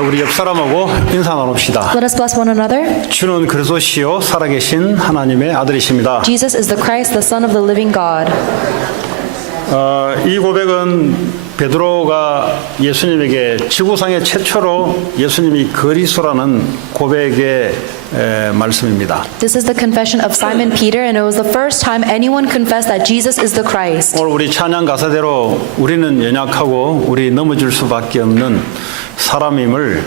우리 옆 사람하고 인사 나눕시다. Let us bless one another. 주는 그리스도시요 살아계신 하나님의 아들이십니다. Jesus is the Christ, the Son of the living God. 이 고백은 베드로가 예수님에게 지구상에 최초로 예수님이 그리스도라는 고백의 말씀입니다. This is the confession of Simon Peter, and it was the first time anyone confessed that Jesus is the Christ. 오늘 우리 찬양 가사대로 우리는 연약하고 우리 넘어질 수밖에 없는 사람임을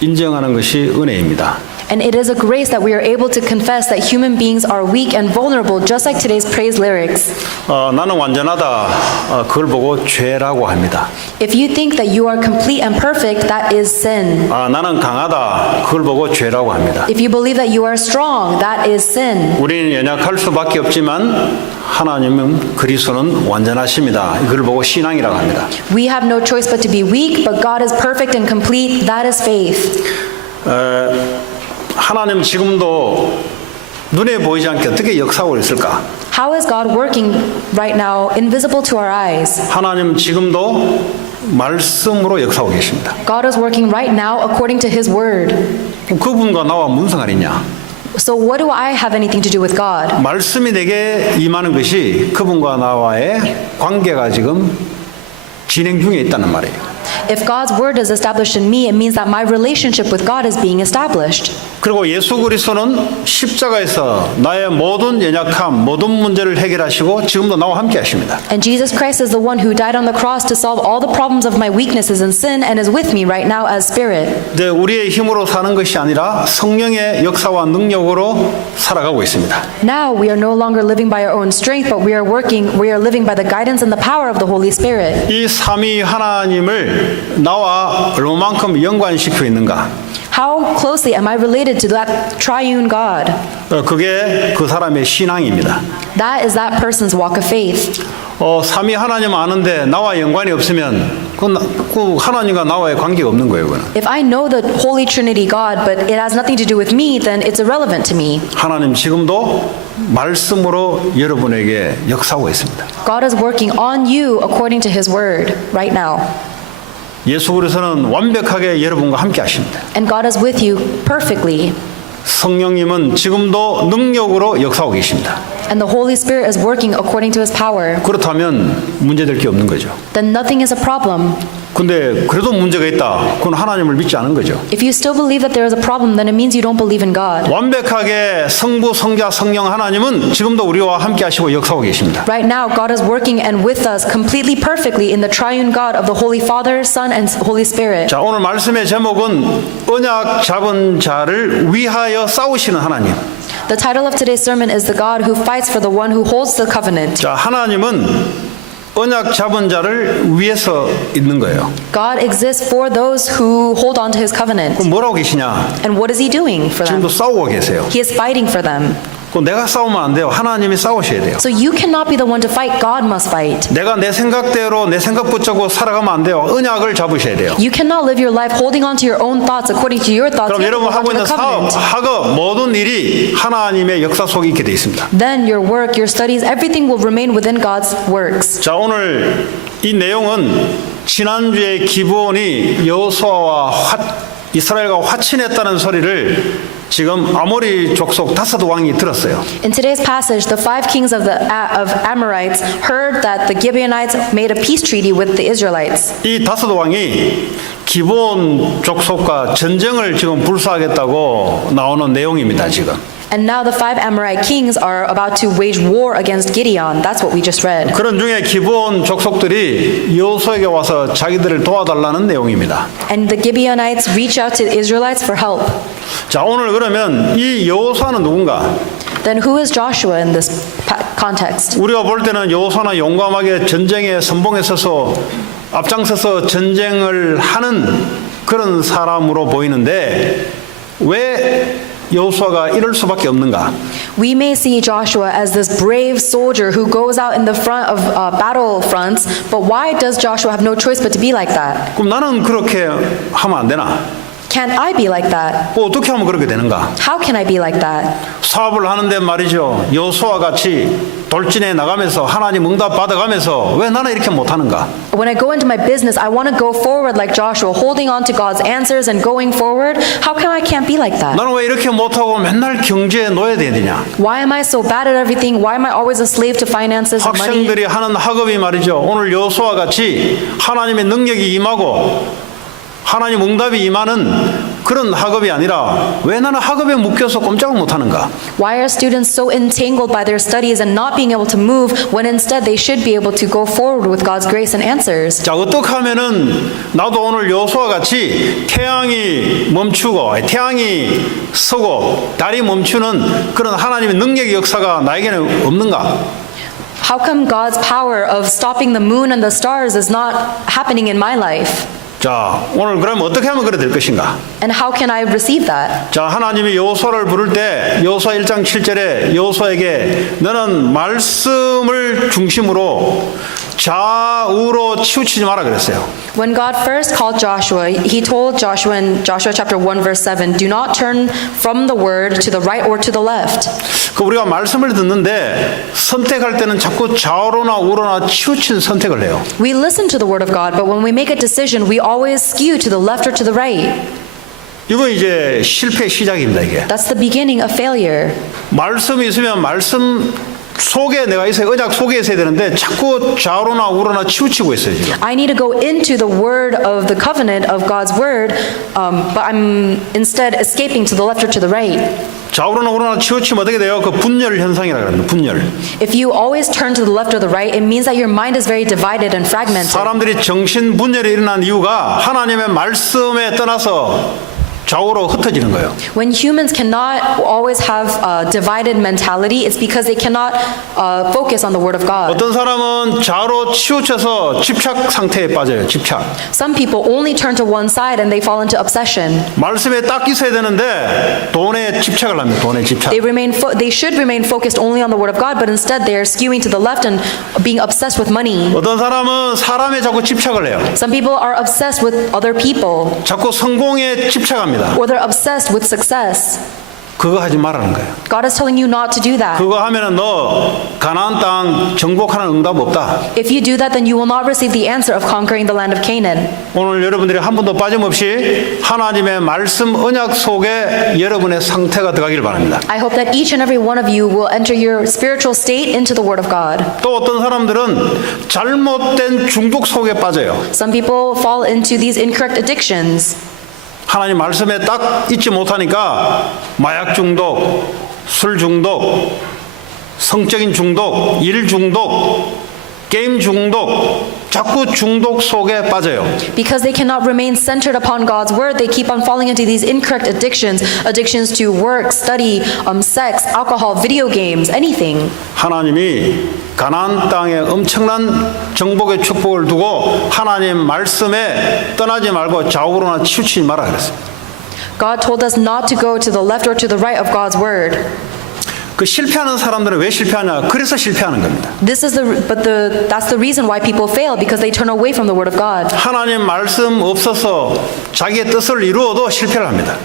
인정하는 것이 은혜입니다. And it is a grace that we are able to confess that human beings are weak and vulnerable, just like today's praise lyrics. 나는 완전하다. 그걸 보고 죄라고 합니다. If you think that you are complete and perfect, that is sin. 나는 강하다. 그걸 보고 죄라고 합니다. If you believe that you are strong, that is sin. 우리는 연약할 수밖에 없지만 하나님은 그리스도는 완전하십니다. 이걸 보고 신앙이라고 합니다. We have no choice but to be weak, but God is perfect and complete. That is faith. 하나님 지금도 눈에 보이지 않게 어떻게 역사하고 있을까? How is God working right now, invisible to our eyes? 하나님 지금도 말씀으로 역사하고 계십니다. God is working right now according to His word. 그분과 나와 무슨 상관이냐? So what do I have anything to do with God? 말씀이 내게 임하는 것이 그분과 나와의 관계가 지금 진행 중에 있다는 말이에요. If God's word is established in me, it means that my relationship with God is being established. 그리고 예수 그리스도는 십자가에서 나의 모든 연약함, 모든 문제를 해결하시고 지금도 나와 함께 하십니다. And Jesus Christ is the one who died on the cross to solve all the problems of my weaknesses and sin and is with me right now as Spirit. 이제 우리의 힘으로 사는 것이 아니라 성령의 역사와 능력으로 살아가고 있습니다. Now we are no longer living by our own strength, but we are living by the guidance and the power of the Holy Spirit. 이 삼위 하나님을 나와 얼마만큼 연관시켜 있는가? How closely am I related to that triune God? 그게 그 사람의 신앙입니다. That is that person's walk of faith. 삼위 하나님 아는데 나와 연관이 없으면 그 하나님과 나와의 관계가 없는 거예요. 그는. If I know the Holy Trinity God, but it has nothing to do with me, then it's irrelevant to me. 하나님 지금도 말씀으로 여러분에게 역사하고 있습니다. God is working on you according to His word right now. 예수 그리스도는 완벽하게 여러분과 함께 하십니다. And God is with you perfectly. 성령님은 지금도 능력으로 역사하고 계십니다. And the Holy Spirit is working according to His power. 그렇다면 문제될 게 없는 거죠. Then nothing is a problem. 근데 그래도 문제가 있다. 그건 하나님을 믿지 않은 거죠. If you still believe that there is a problem, then it means you don't believe in God. 완벽하게 성부, 성자, 성령 하나님은 지금도 우리와 함께 하시고 역사하고 계십니다. Right now, God is working and with us completely perfectly in the triune God of the Holy Father, Son, and Holy Spirit. 자, 오늘 말씀의 제목은 언약 잡은 자를 위하여 싸우시는 하나님. The title of today's sermon is The God Who Fights for the One Who Holds the Covenant. 자, 하나님은 언약 잡은 자를 위해서 있는 거예요. God exists for those who hold on to His covenant. 그럼 뭐라고 계시냐? And what is He doing for them? 지금도 싸우고 계세요. He is fighting for them. 그럼 내가 싸우면 안 돼요. 하나님이 싸우셔야 돼요. So you cannot be the one to fight. God must fight. 내가 내 생각대로 내 생각 붙잡고 살아가면 안 돼요. 언약을 잡으셔야 돼요. You cannot live your life holding on to your own thoughts according to your thoughts. 그럼 You have 여러분 to hold on 하고 to 있는 the 사업, covenant. 학업 모든 일이 하나님의 역사 속에 있게 돼 있습니다. Then your work, your studies, everything will remain within God's works. 자, 오늘 이 내용은 지난주에 기브온이 여호수아와 이스라엘과 화친했다는 소리를 지금 아모리 족속 다섯 왕이 들었어요. In today's passage, the five kings of Amorites heard that the Gibeonites made a peace treaty with the Israelites. 이 다섯 왕이 기브온 족속과 전쟁을 지금 불사하겠다고 나오는 내용입니다, 지금. And now the five Amorite kings are about to wage war against Gideon. That's what we just read. 그런 중에 기브온 족속들이 여호수아에게 와서 자기들을 도와달라는 내용입니다. And the Gibeonites reach out to the Israelites for help. 자, 오늘 그러면 이 여호수아는 누군가? Then who is Joshua in this context? 우리가 볼 때는 여호수아는 용감하게 전쟁에 선봉에 서서 앞장서서 전쟁을 하는 그런 사람으로 보이는데 왜 여호수아가 이럴 수밖에 없는가? We may see Joshua as this brave soldier who goes out in the front of battle fronts, but why does Joshua have no choice but to be like that? 그럼 나는 그렇게 하면 안 되나? can't I be like that? 뭐 어떻게 하면 그렇게 되는가? How can I be like that? 사업을 하는데 말이죠. 여호수아와 같이 돌진해 나가면서 하나님 응답 받아가면서 왜 나는 이렇게 못하는가? When I go into my business, I want to go forward like Joshua, holding on to God's answers and going forward. How come I can't be like that? 나는 왜 이렇게 못하고 맨날 경제에 놓여야 되느냐? Why am I so bad at everything? Why am I always a slave to finances and money? 학생들이 하는 학업이 말이죠. 오늘 여호수아와 같이 하나님의 능력이 임하고 하나님 응답이 임하는 그런 학업이 아니라 왜 나는 학업에 묶여서 꼼짝을 못하는가? Why are students so entangled by their studies and not being able to move when instead they should be able to go forward with God's grace and answers? 자, 어떻게 하면은 나도 오늘 여호수아와 같이 태양이 멈추고 태양이 서고 달이 멈추는 그런 하나님의 능력의 역사가 나에게는 없는가? How come God's power of stopping the moon and the stars is not happening in my life? 자, 오늘 그러면 어떻게 하면 그래 될 것인가? And how can I receive that? 자, 하나님이 여호수아를 부를 때 여호수아 1장 7절에 여호수아에게 너는 말씀을 중심으로 좌우로 치우치지 마라 그랬어요. When God first called Joshua, he told Joshua in Joshua chapter 1 verse 7, do not turn from the word to the right or to the left. 그 우리가 말씀을 듣는데 선택할 때는 자꾸 좌우로나 우로나 치우친 선택을 해요. We listen to the word of God, but when we make a decision, we always skew to the left or to the right. 이거 이제 실패의 시작입니다, 이게. That's the beginning of failure. 말씀이 있으면 말씀 속에 내가 있어요. 언약 속에 있어야 되는데 자꾸 좌우로나 우로나 치우치고 있어요, 지금. I need to go into the word of the covenant of God's word, but I'm instead escaping to the left or to the right. 좌우로나 우로나 치우치면 어떻게 돼요? 그 분열 현상이라고 합니다. 분열. If you always turn to the left or the right, it means that your mind is very divided and fragmented. 사람들이 정신 분열이 일어난 이유가 하나님의 말씀에 떠나서 좌우로 흩어지는 거예요. When humans cannot always have a divided mentality, it's because they cannot focus on the word of God. 어떤 사람은 좌우로 치우쳐서 집착 상태에 빠져요. 집착. Some people only turn to one side and they fall into obsession. 말씀에 딱 있어야 되는데 돈에 집착을 합니다. 돈에 집착. They should remain focused only on the word of God, but instead they are skewing to the left and being obsessed with money. 어떤 사람은 사람에 자꾸 집착을 해요. Some people are obsessed with other people, 자꾸 성공에 집착합니다. or they're obsessed with success. 그거 하지 말라는 거예요. God is telling you not to do that. 그거 하면은 너 가나안 땅 정복하는 응답 없다. If you do that, then you will not receive the answer of conquering the land of Canaan. 오늘 여러분들이 한 번도 빠짐없이 하나님의 말씀 언약 속에 여러분의 상태가 들어가길 바랍니다. I hope that each and every one of you will enter your spiritual state into the Word of God. 또 어떤 사람들은 잘못된 중독 속에 빠져요. Some people fall into these incorrect addictions. 하나님 말씀에 딱 있지 못하니까 마약 중독, 술 중독, 성적인 중독, 일 중독, 게임 중독, 자꾸 중독 속에 빠져요. Because they cannot remain centered upon God's word, they keep on falling into these incorrect addictions, addictions to work, study, sex, alcohol, video games, anything. 하나님이 가나안 땅에 엄청난 정복의 축복을 두고 하나님 말씀에 떠나지 말고 좌우로나 치우치지 마라 그랬어요. God told us not to go to the left or to the right of God's word. 그 실패하는 사람들은 왜 실패하냐? 그래서 실패하는 겁니다. That's the reason why people fail, because they turn away from the word of God. 하나님 말씀 없어서 자기의 뜻을 이루어도 실패를 합니다.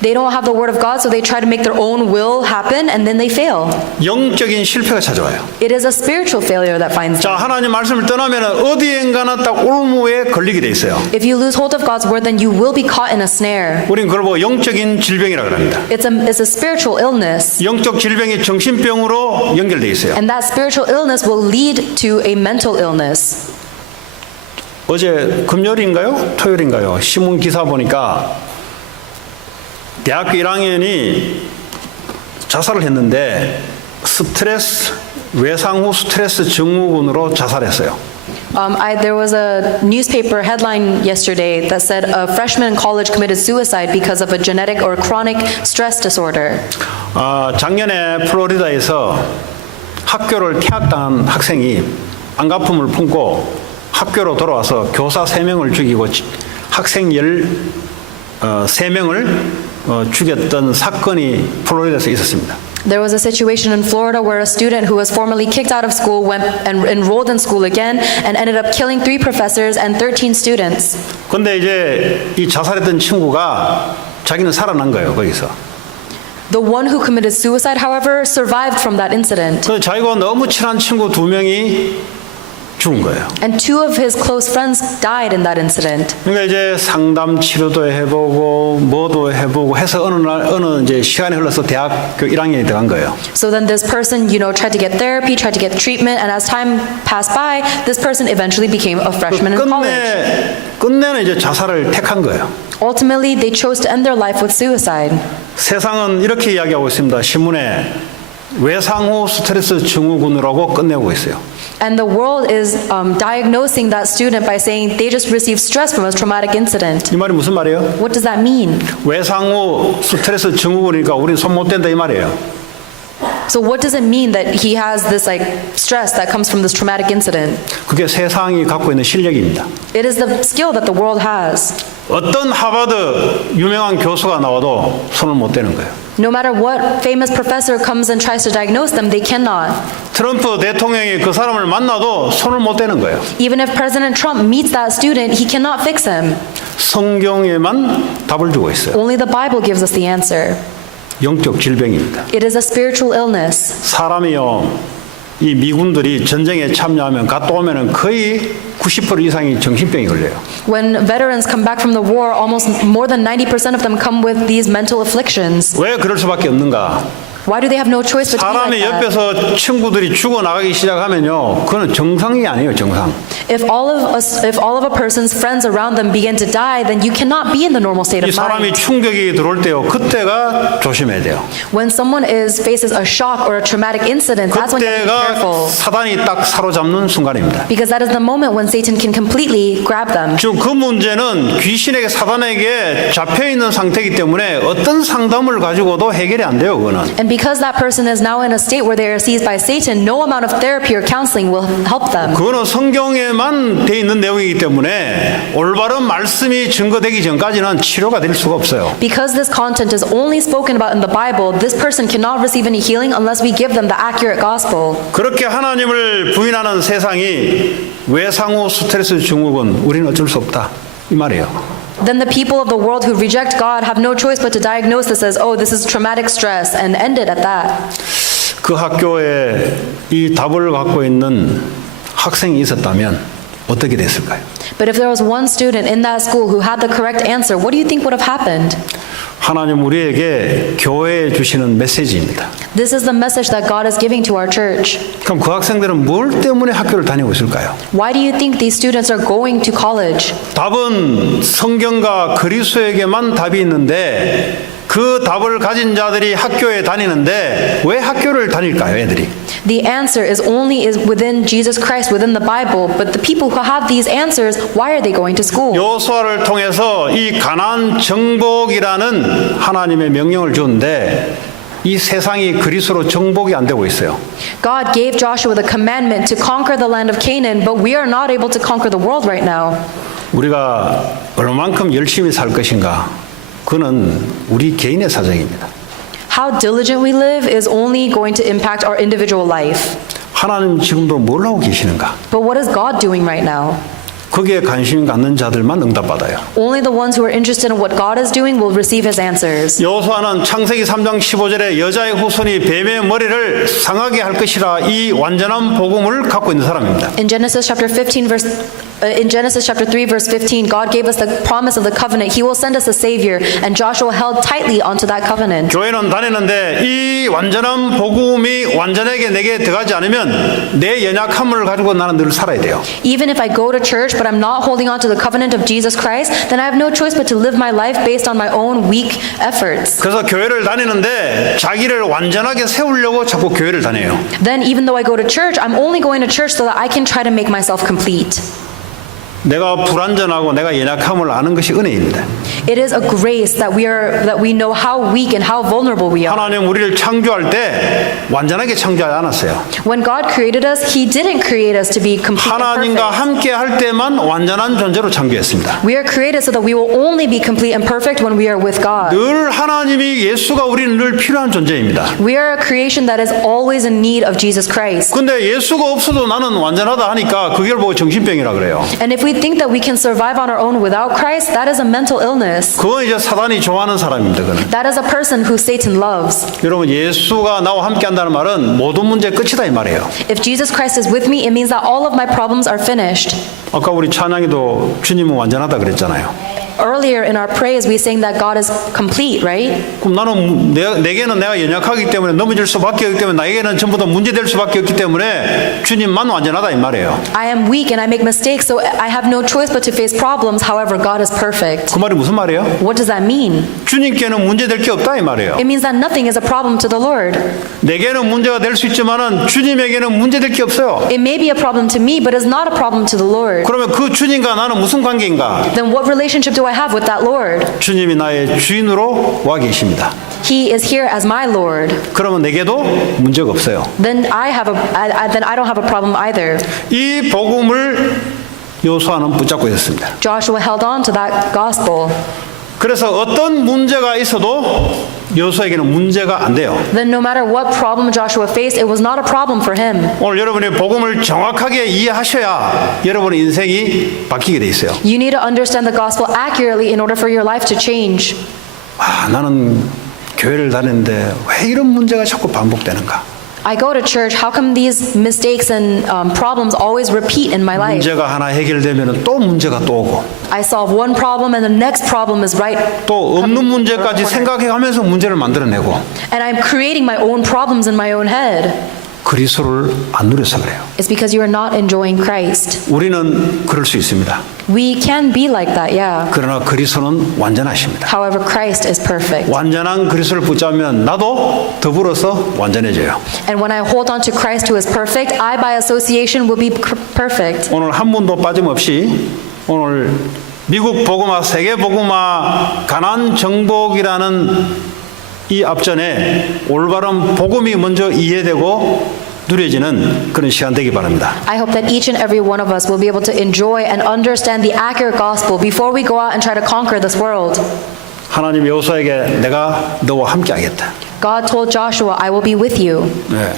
They don't have the word of God, so they try to make their own will happen, and then they fail. 영적인 실패가 찾아와요. It is a spiritual failure that finds 자, them. 하나님 말씀을 떠나면 어디엔가나 딱 올무에 걸리게 돼 있어요. If you lose hold of God's word, then you will be caught in a snare. 우린 그걸 보고 영적인 질병이라고 합니다. It's a spiritual illness, 영적 질병이 정신병으로 연결돼 있어요. and that spiritual illness will lead to a mental illness. 어제 금요일인가요? 토요일인가요? 신문 기사 보니까 대학교 1학년이 자살을 했는데 외상 후 스트레스 증후군으로 자살했어요. There was a newspaper headline yesterday that said a freshman in college committed suicide because of a genetic or chronic stress disorder. 작년에 플로리다에서 학교를 퇴학당한 학생이 안가품을 품고 학교로 돌아와서 교사 3명을 죽이고 학생 13명을 죽였던 사건이 플로리다에서 있었습니다. There was a situation in Florida where a student who was formerly kicked out of school went and enrolled in school again and ended up killing 3 professors and 13 students. 근데 이제 이 자살했던 친구가 자기는 살아난 거예요, 거기서. The one who committed suicide, however, survived from that incident. 그 자기가 너무 친한 친구 2명이 죽은 거예요. And 2 of his close friends died in that incident. 그러니까 이제 상담 치료도 해보고 뭐도 해보고 해서 어느 이제 시간이 흘러서 대학교 1학년이 들어간 거예요. So then this person, tried to get therapy, tried to get treatment, and as time passed by, this person eventually became a freshman in college. 끝내는 이제 자살을 택한 거예요. Ultimately, they chose to end their life with suicide. 세상은 이렇게 이야기하고 있습니다. 신문에 외상 후 스트레스 증후군이라고 끝내고 있어요. And the world is diagnosing that student by saying they just received stress from a traumatic incident. 이 말이 무슨 말이에요? What does that mean? 외상 후 스트레스 증후군이니까 우리는 손 못 댄다 이 말이에요. So what does it mean that he has this stress that comes from this traumatic incident? 그게 세상이 갖고 있는 실력입니다. It is the skill that the world has. 어떤 하버드 유명한 교수가 나와도 손을 못 대는 거예요. No matter what famous professor comes and tries to diagnose them, they cannot. 트럼프 대통령이 그 사람을 만나도 손을 못 대는 거예요. Even if President Trump meets that student, he cannot fix him. 성경에만 답을 주고 있어요. Only the Bible gives us the answer. 영적 질병입니다. It is a spiritual illness. 사람이요, 이 미군들이 전쟁에 참여하면 갔다 오면은 거의 90% 이상이 정신병이 걸려요. When veterans come back from the war, almost more than 90% of them come with these mental afflictions. 왜 그럴 수밖에 없는가? Why do they have no choice but to be 사람이 like that? 옆에서 친구들이 죽어나가기 시작하면요, 그건 정상이 아니에요, 정상. If all of a person's friends around them begin to die, then you cannot be in the normal state 이 of 사람이 mind. 충격이 들어올 때요, 그때가 조심해야 돼요. When someone faces a shock or a traumatic incident, that's when you have to be 그때가 careful. 사단이 딱 사로잡는 순간입니다. Because that is the moment when Satan can completely grab them. 지금 그 문제는 귀신에게 사단에게 잡혀있는 상태이기 때문에 어떤 상담을 가지고도 해결이 안 돼요, 그거는. And because that person is now in a state where they are seized by Satan, no amount of therapy or counseling will help them. 그거는 성경에만 돼 있는 내용이기 때문에 올바른 말씀이 증거되기 전까지는 치료가 될 수가 없어요. Because this content is only spoken about in the Bible, this person cannot receive any healing unless we give them the accurate gospel. 그렇게 하나님을 부인하는 세상이 외상 후 스트레스 증후군, 우리는 어쩔 수 없다 이 말이에요. Then the people of the world who reject God have no choice but to diagnose this as, oh, this is traumatic stress, and end it at that. 그 학교에 이 답을 갖고 있는 학생이 있었다면 어떻게 됐을까요? But if there was one student in that school who had the correct answer, what do you think would have happened? 하나님 우리에게 교회에 주시는 메시지입니다. This is the message that God is giving to our church. 그럼 그 학생들은 뭘 때문에 학교를 다니고 있을까요? Why do you think these students are going to college? 답은 성경과 그리스도에게만 답이 있는데 그 답을 가진 자들이 학교에 다니는데 왜 학교를 다닐까요, 애들이? The answer is within Jesus Christ, within the Bible. But the people who have these answers, why are they going to school? 여호수아를 통해서 이 가나안 정복이라는 하나님의 명령을 주는데 이 세상이 그리스도로 정복이 안 되고 있어요. God gave Joshua the commandment to conquer the land of Canaan, but we are not able to conquer the world right now. 우리가 얼마만큼 열심히 살 것인가? 그는 우리 개인의 사정입니다. How diligent we live is only going to impact our individual life. 하나님 지금도 뭘 하고 계시는가? But what is God doing right now? 거기에 관심 갖는 자들만 응답받아요. Only the ones who are interested in what God is doing will receive his answers. 여호수아는 창세기 3장 15절에 여자의 후손이 뱀의 머리를 상하게 할 것이라 이 완전한 복음을 갖고 있는 사람입니다. In Genesis chapter 3 verse 15, God gave us the promise of the covenant. He will send us a savior, and Joshua held tightly onto that covenant. 교회는 다니는데 이 완전한 복음이 완전하게 내게 들어가지 않으면 내 연약함을 가지고 나는 늘 살아야 돼요. Even if I go to church, but I'm not holding on to the covenant of Jesus Christ, then I have no choice but to live my life based on my own weak efforts. 그래서 교회를 다니는데 자기를 완전하게 세우려고 자꾸 교회를 다녀요. Then even though I go to church, I'm only going to church so that I can try to make myself complete. 내가 불완전하고 내가 연약함을 아는 것이 은혜입니다. It is a grace that we know how weak and how vulnerable we are. 하나님 우리를 창조할 때 완전하게 창조하지 않았어요. When God created us, He didn't create us to be complete and 하나님과 perfect. 함께 할 때만 완전한 존재로 창조했습니다. We are created so that we will only be complete and perfect when we are with God. 늘 하나님이 예수가 우리는 늘 필요한 존재입니다. We are a creation that is always in need of Jesus Christ. 근데 예수가 없어도 나는 완전하다 하니까 그걸 보고 정신병이라 그래요. And if we think that we can survive on our own without Christ, that is a mental illness. 그건 이제 사단이 좋아하는 사람입니다. 그는. That is a person who Satan loves. 여러분 예수가 나와 함께 한다는 말은 모든 문제 끝이다 이 말이에요. If Jesus Christ is with me, it means that all of my problems are finished. 아까 우리 찬양이도 주님은 완전하다 그랬잖아요. Earlier in our praise, we sang that God is complete, right? 그럼 나는 내게는 내가 연약하기 때문에 넘어질 수밖에 없기 때문에 나에게는 전부 다 문제될 수밖에 없기 때문에 주님만 완전하다 이 말이에요. I am weak and I make mistakes, so I have no choice but to face problems. However, God is perfect. 그 말이 무슨 말이에요? What does that mean? 주님께는 문제될 게 없다 이 말이에요. It means that nothing is a problem to the Lord. 내게는 문제가 될 수 있지만은 주님에게는 문제될 게 없어요. It may be a problem to me, but it's not a problem to the Lord. 그러면 그 주님과 나는 무슨 관계인가? Then what relationship do I have with that Lord? 주님이 나의 주인으로 와 계십니다. He is here as my Lord. 그러면 내게도 문제가 없어요. Then I don't have a problem either. 이 복음을 여호수아는 붙잡고 있었습니다. Joshua held on to that gospel. 그래서 어떤 문제가 있어도 여호수아에게는 문제가 안 돼요. Then no matter what problem Joshua faced, it was not a problem for him. 오늘 여러분이 복음을 정확하게 이해하셔야 여러분의 인생이 바뀌게 돼 있어요. You need to understand the gospel accurately in order for your life to change. 아, 나는 교회를 다니는데 왜 이런 문제가 자꾸 반복되는가? I go to church. How come these mistakes and problems always repeat in my life? 문제가 하나 해결되면 또 문제가 또 오고 I solve one problem and the next problem is right. 또 없는 문제까지 생각해가면서 문제를 만들어내고 And I'm creating my own problems in my own head. 그리스도를 안 누려서 그래요. It's because you are not enjoying Christ. 우리는 그럴 수 있습니다. We can be like that, yeah. 그러나 그리스도는 완전하십니다. However, Christ is perfect. 완전한 그리스도를 붙잡으면 나도 더불어서 완전해져요. And when I hold on to Christ who is perfect, I by association will be perfect. 오늘 한 분도 빠짐없이 오늘 미국 복음화, 세계 복음화, 가난 정복이라는 이 앞전에 올바른 복음이 먼저 이해되고 누려지는 그런 시간 되기 바랍니다. I hope that each and every one of us will be able to enjoy and understand the accurate gospel before we go out and try to conquer this world. 하나님 여호수아에게 내가 너와 함께 하겠다. God told Joshua, I will be with you. 네.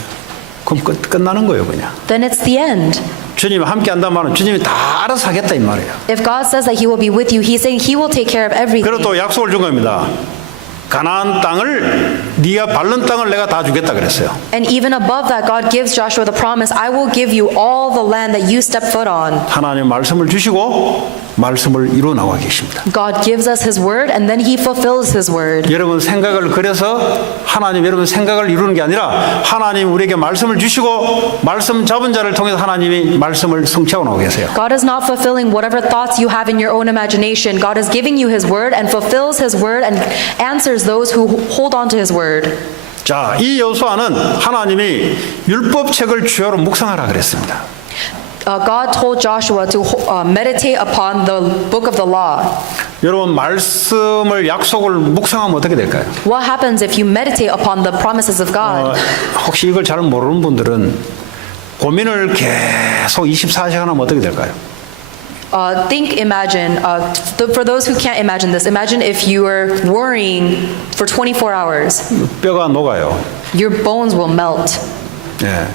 그럼 끝나는 거예요, 그냥. Then it's the end. 주님이 함께 한다는 말은 주님이 다 알아서 하겠다 이 말이에요. If God says that He will be with you, He's saying He will take care of everything. 그리고 또 약속을 준 겁니다. 가나안 땅을 네가 밟는 땅을 내가 다 주겠다 그랬어요. And even above that, God gives Joshua the promise, I will give you all the land that you step foot on. 하나님 말씀을 주시고 말씀을 이루어 나와 계십니다. God gives us His word and then He fulfills His word. 여러분 생각을 그래서 하나님 여러분 생각을 이루는 게 아니라 하나님 우리에게 말씀을 주시고 말씀 잡은 자를 통해서 하나님이 말씀을 성취하고 나오고 계세요. God is not fulfilling whatever thoughts you have in your own imagination. God is giving you His word and fulfills His word and answers those who hold on to His word. 자, 이 여호수아는 하나님이 율법책을 주야로 묵상하라 그랬습니다. God told Joshua to meditate upon the book of the law. 여러분 말씀을 약속을 묵상하면 어떻게 될까요? What happens if you meditate upon the promises of God? 혹시 이걸 잘 모르는 분들은 고민을 계속 24시간 하면 어떻게 될까요? Imagine, for those who can't imagine this, imagine if you were worrying for 24 hours. 뼈가 녹아요. Your bones will melt. 예.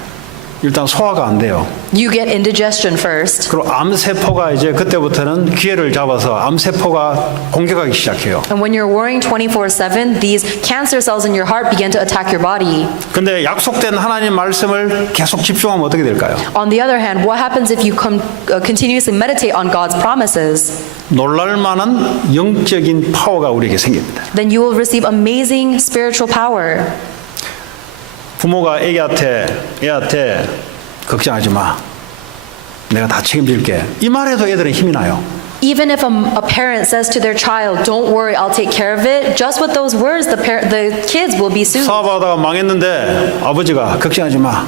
일단 소화가 안 돼요. You get indigestion first. 그리고 암세포가 이제 그때부터는 기회를 잡아서 암세포가 공격하기 시작해요. And when you're worrying 24/7, these cancer cells in your heart begin to attack your body. 근데 약속된 하나님 말씀을 계속 집중하면 어떻게 될까요? On the other hand, what happens if you continuously meditate on God's promises? 놀랄 만한 영적인 파워가 우리에게 생깁니다. Then you will receive amazing spiritual power. 부모가 애한테 걱정하지 마. 내가 다 책임질게. 이 말에도 애들은 힘이 나요. Even if a parent says to their child, "Don't worry, I'll take care of it," just with those words, the kids will be soothed. 사업하다가 망했는데 아버지가 걱정하지 마.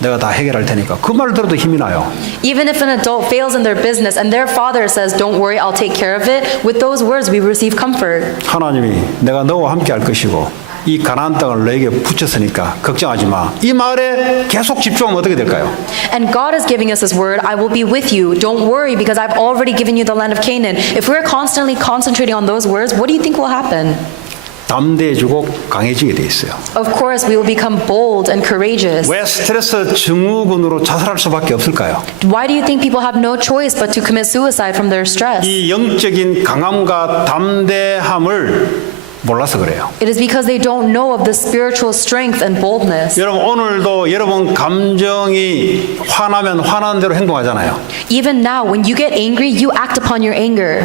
내가 다 해결할 테니까. 그 말 들어도 힘이 나요. Even if an adult fails in their business and their father says, "Don't worry, I'll take care of it," with those words we receive comfort. 하나님이 내가 너와 함께 할 것이고 이 가나안 땅을 너에게 붙였으니까 걱정하지 마. 이 말에 계속 집중하면 어떻게 될까요? And God is giving us His word, "I will be with you. Don't worry because I've already given you the land of Canaan." If we're constantly concentrating on those words, what do you think will happen? 담대해지고 강해지게 돼 있어요. Of course, we will become bold and courageous. 왜 스트레스 증후군으로 자살할 수밖에 없을까요? Why do you think people have no choice but to commit suicide from their stress? 이 영적인 강함과 담대함을 몰라서 그래요. It is because they don't know of the spiritual strength and boldness. 여러분 오늘도 여러분 감정이 화나면 화나는 대로 행동하잖아요. Even now, when you get angry, you act upon your anger.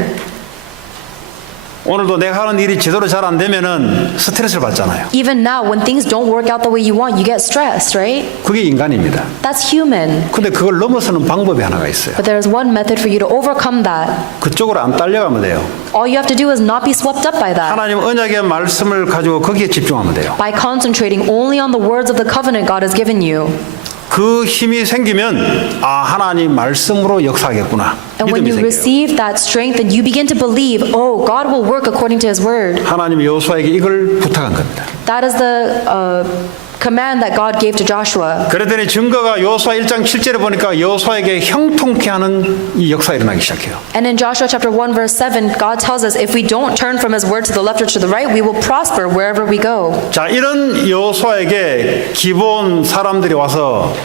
오늘도 내가 하는 일이 제대로 잘 안 되면은 스트레스를 받잖아요. Even now, when things don't work out the way you want, you get stressed, right? 그게 인간입니다. That's human. 근데 그걸 넘어서는 방법이 하나가 있어요. But there is one method for you to overcome that. 그쪽으로 안 딸려가면 돼요. All you have to do is not be swept up by that. 하나님 언약의 말씀을 가지고 거기에 집중하면 돼요. By concentrating only on the words of the covenant God has given you. 그 힘이 생기면 아 하나님 말씀으로 역사하겠구나. And when 믿음이 you 생겨요. receive that strength, then you begin to believe, oh, God will work according to His word. 하나님이 여호수아에게 이걸 부탁한 겁니다. That is the command that God gave to Joshua. 그랬더니 증거가 여호수아 1장 7절에 보니까 여호수아에게 형통케 하는 이 역사가 일어나기 시작해요. And in Joshua chapter 1 verse 7, God tells us if we don't turn from His word to the left or to the right, we will prosper wherever we go. 자, 이런 여호수아에게 기본 사람들이 와서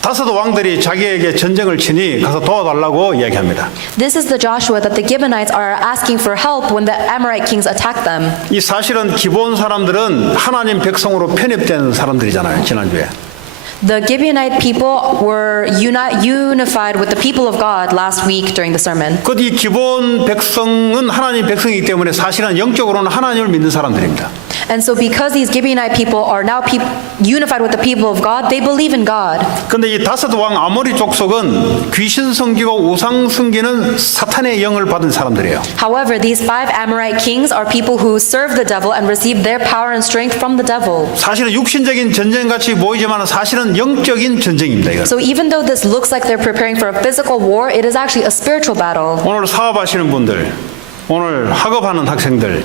다섯 왕들이 자기에게 전쟁을 치니 가서 도와달라고 이야기합니다. This is the Joshua that the Gibeonites are asking for help when the Amorite kings attack them. 이 사실은 기본 사람들은 하나님 백성으로 편입된 사람들이잖아요. 지난주에. The Gibeonite people were unified with the people of God last week during the sermon. 그 이 기본 백성은 하나님 백성이기 때문에 사실은 영적으로는 하나님을 믿는 사람들입니다. And so because these Gibeonite people are now unified with the people of God, they believe in God. 근데 이 다섯 왕 아모리 족속은 귀신 섬기고 우상 섬기는 사탄의 영을 받은 사람들이에요. However, these 5 Amorite kings are people who serve the devil and receive their power and strength from the devil. 사실은 육신적인 전쟁같이 보이지만 사실은 영적인 전쟁입니다. 이건. So even though this looks like they're preparing for a physical war, it is actually a spiritual battle. 오늘 사업하시는 분들, 오늘 학업하는 학생들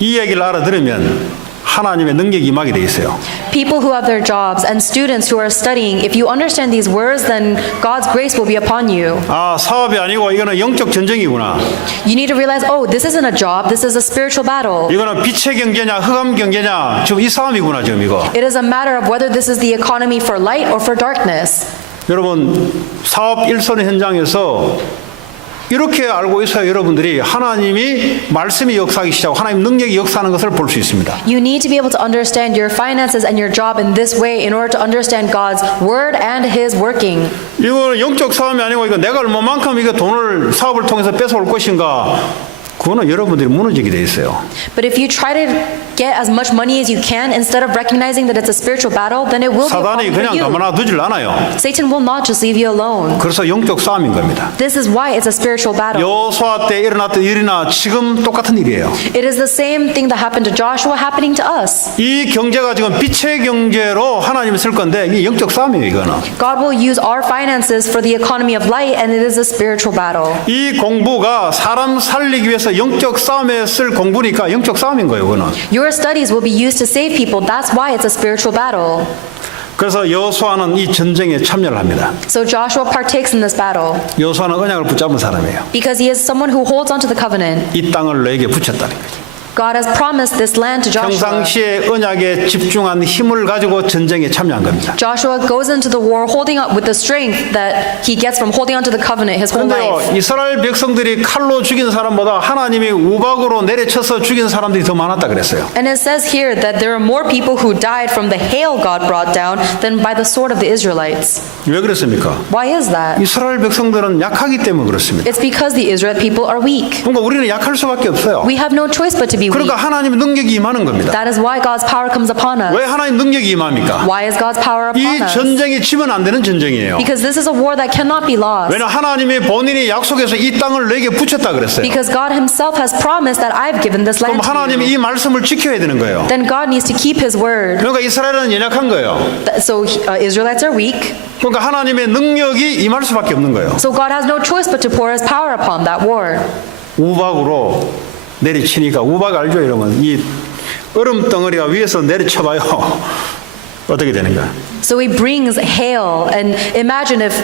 이 얘기를 알아들으면 하나님의 능력이 임하게 돼 있어요. People who have their jobs and students who are studying, if you understand these words, then God's grace will be upon you. 아, 사업이 아니고 이거는 영적 전쟁이구나. You need to realize, oh, this isn't a job, this is a spiritual battle. 이거는 빛의 경제냐 흑암 경제냐 지금 이 싸움이구나 지금 이거. It is a matter of whether this is the economy for light or for darkness. 여러분 사업 일선 현장에서 이렇게 알고 있어야 여러분들이 하나님이 말씀이 역사하기 시작하고 하나님 능력이 역사하는 것을 볼 수 있습니다. You need to be able to understand your finances and your job in this way in order to understand God's word and His working. 이거는 영적 싸움이 아니고 이거 내가 얼마만큼 이거 돈을 사업을 통해서 뺏어올 것인가 그거는 여러분들이 무너지게 돼 있어요. But if you try to get as much money as you can instead of recognizing that it's a spiritual battle, then it will be a 사단이 problem for 그냥 you. 가만히 두질 않아요. Satan will not just leave you alone. 그래서 영적 싸움인 겁니다. This is why it's a spiritual battle. 여호수아 때 일어났던 일이나 지금 똑같은 일이에요. It is the same thing that happened to Joshua happening to us. 이 경제가 지금 빛의 경제로 하나님이 쓸 건데 이게 영적 싸움이에요. 이거는. God will use our finances for the economy of light, and it is a spiritual battle. 이 공부가 사람 살리기 위해서 영적 싸움에 쓸 공부니까 영적 싸움인 거예요. 그거는. Your studies will be used to save people. That's why it's a spiritual battle. 그래서 여호수아는 이 전쟁에 참여를 합니다. So Joshua partakes in this battle 여호수아는 언약을 붙잡은 사람이에요. because he is someone who holds onto the covenant. 이 땅을 너에게 붙였다는 거죠. God has promised this land to Joshua. 평상시에 언약에 집중한 힘을 가지고 전쟁에 참여한 겁니다. Joshua goes into the war holding up with the strength that he gets from holding onto the covenant his whole life. 그런데요, 이스라엘 백성들이 칼로 죽인 사람보다 하나님이 우박으로 내려쳐서 죽인 사람들이 더 많았다 그랬어요. And it says here that there are more people who died from the hail God brought down than by the sword of the Israelites. 왜 그랬습니까? Why is that? 이스라엘 백성들은 약하기 때문에 그렇습니다. It's because the Israelite people are weak. 그러니까 우리는 약할 수밖에 없어요. We have no choice but to be be weak. 그러니까 하나님의 능력이 임하는 겁니다. That is why God's power comes upon us. 왜 하나님 능력이 임합니까? Why is God's power 이 upon us? 전쟁이 지면 안 되는 전쟁이에요. Because this is a war that cannot be lost. 왜냐 하나님이 본인이 약속해서 이 땅을 내게 붙였다 그랬어요. Because God himself has promised that I've given this 그럼 land to 하나님이 you. 이 말씀을 지켜야 되는 거예요. Then God needs to keep his word. 그러니까 이스라엘은 연약한 거예요. So Israelites are weak. 그러니까 하나님의 능력이 임할 수밖에 없는 거예요. So God has no choice but to pour his power upon that war. 우박으로 내리치니까 우박 알죠? 이러면 이 얼음 덩어리가 위에서 내리쳐봐요. 어떻게 되는 거야? So he brings hail, and imagine if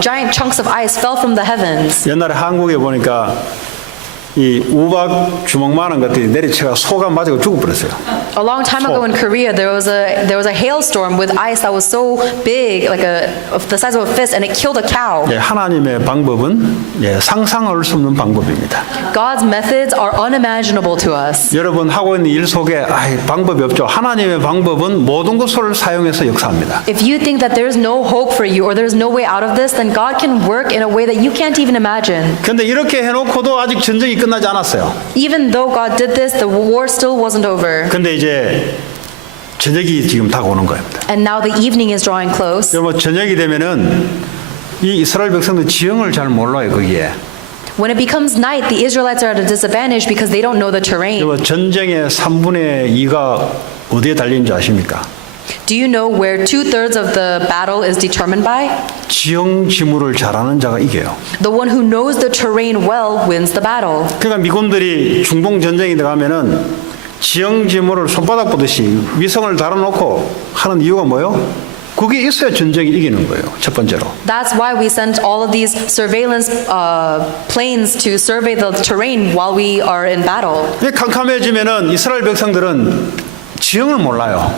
giant chunks of ice fell from the heavens. 옛날에 한국에 보니까 이 우박 주먹만한 것들이 내리쳐가 소가 맞고 죽어버렸어요. A long time ago in Korea, there was a hailstorm with ice that was so big, like of the size of a fist, and it killed a cow. 예, 하나님의 방법은 상상할 수 없는 방법입니다. God's methods are unimaginable to us. 여러분 하고 있는 일 속에 방법이 없죠. 하나님의 방법은 모든 것을 사용해서 역사합니다. If you think that there's no hope for you or there's no way out of this, then God can work in a way that you can't even imagine. 그런데 이렇게 해놓고도 아직 전쟁이 끝나지 않았어요. Even though God did this, the war still wasn't over. 그런데 이제 저녁이 지금 다가오는 겁니다. And now the evening is drawing close. 여러분 저녁이 되면은 이 이스라엘 백성들 지형을 잘 몰라요 거기에. When it becomes night, the Israelites are at a disadvantage because they don't know the terrain. 여러분 전쟁의 3분의 2가 어디에 달리는지 아십니까? Do you know where 2/3 of the battle is determined by? 지형 지물을 잘하는 자가 이겨요. The one who knows the terrain well wins the battle. 그러니까 미군들이 중동 전쟁에 들어가면은 지형 지물을 손바닥 보듯이 위성을 달아놓고 하는 이유가 뭐예요? 그게 있어야 전쟁이 이기는 거예요. 첫 번째로. That's why we sent all of these surveillance planes to survey the terrain while we are in battle. 캄캄해지면은 이스라엘 백성들은 지형을 몰라요.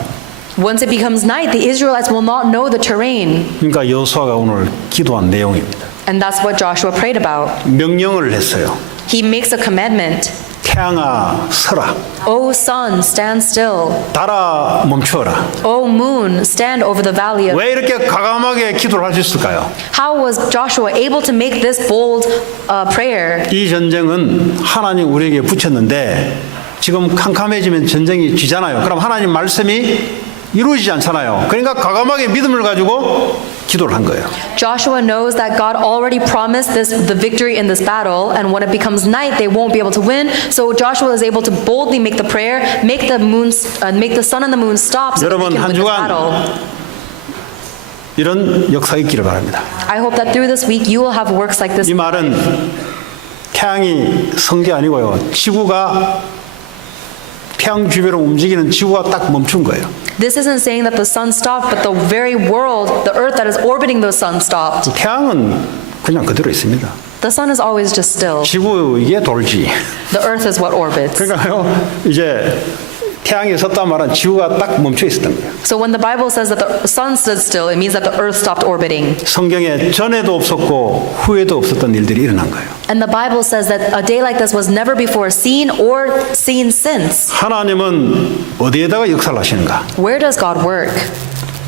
Once it becomes night, the Israelites will not know the terrain. 그러니까 여호수아가 오늘 기도한 내용입니다. And that's what Joshua prayed about. 명령을 했어요. He makes a commandment. 태양아 서라. O sun, stand still. 달아 멈추어라. O moon, stand over the valley of... 왜 이렇게 과감하게 기도를 할 수 있을까요? How was Joshua able to make this bold prayer? 이 전쟁은 하나님 우리에게 붙였는데 지금 캄캄해지면 전쟁이 지잖아요. 그럼 하나님 말씀이 이루어지지 않잖아요. 그러니까 과감하게 믿음을 가지고 기도를 한 거예요. Joshua knows that God already promised the victory in this battle, and when it becomes night, they won't be able to win. So Joshua is able to boldly make the prayer, make the sun and the moon stop, so that 여러분 they can 한 win this 주간 battle. 이런 역사 있기를 바랍니다. I hope that through this week you will have works like this. 이 말은 태양이 선 게 아니고요. 지구가 태양 주변으로 움직이는 지구가 딱 멈춘 거예요. This isn't saying that the sun stopped, but the very world, the earth that is orbiting the sun stopped. 태양은 그냥 그대로 있습니다. The sun is always just still. 지구 이게 돌지. The earth is what orbits. 그러니까요. 이제 태양이 섰단 말은 지구가 딱 멈춰 있었던 거예요. So when the Bible says that the sun stood still, it means that the earth stopped orbiting. 성경에 전에도 없었고 후에도 없었던 일들이 일어난 거예요. And the Bible says that a day like this was never before seen or seen since. 하나님은 어디에다가 역사를 하시는가? Where does God work?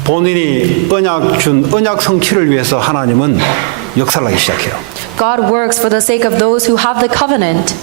본인이 언약 성취를 위해서 하나님은 역사를 하기 시작해요. God works for the sake of those who have the covenant.